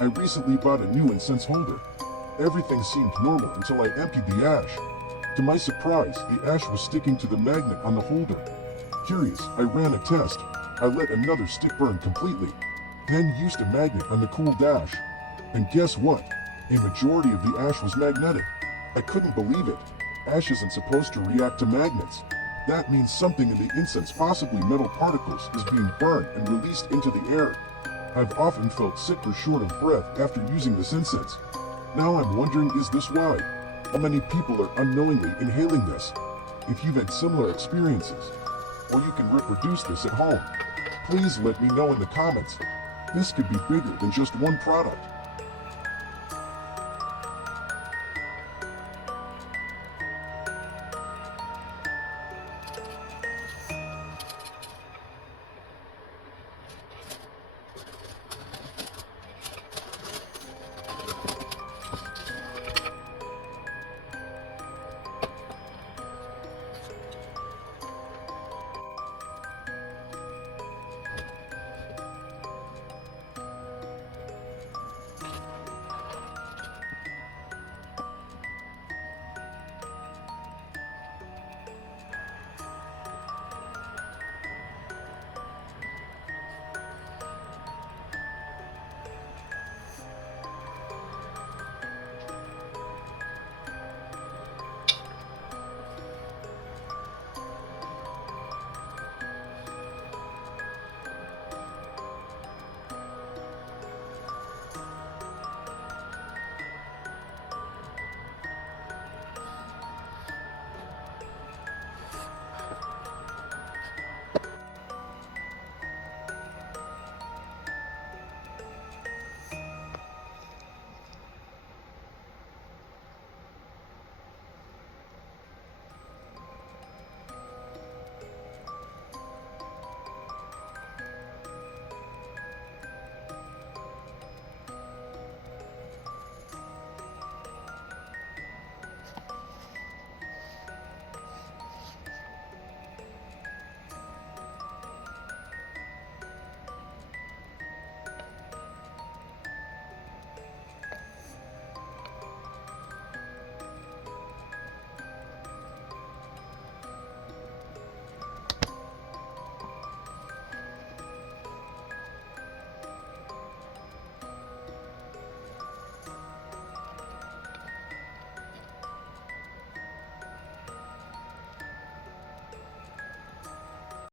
I recently bought a new incense holder. Everything seemed normal until I emptied the ash. To my surprise, the ash was sticking to the magnet on the holder. Curious, I ran a test. I let another stick burn completely, then used a magnet on the cool dash. And guess what? A majority of the ash was magnetic. I couldn't believe it. Ash isn't supposed to react to magnets. That means something in the incense, possibly metal particles, is being burned and released into the air. I've often felt sick or short of breath after using this incense. Now I'm wondering, is this why? How many people are unknowingly inhaling this? If you've had similar experiences, or you can reproduce this at home, please let me know in the comments. This could be bigger than just one product.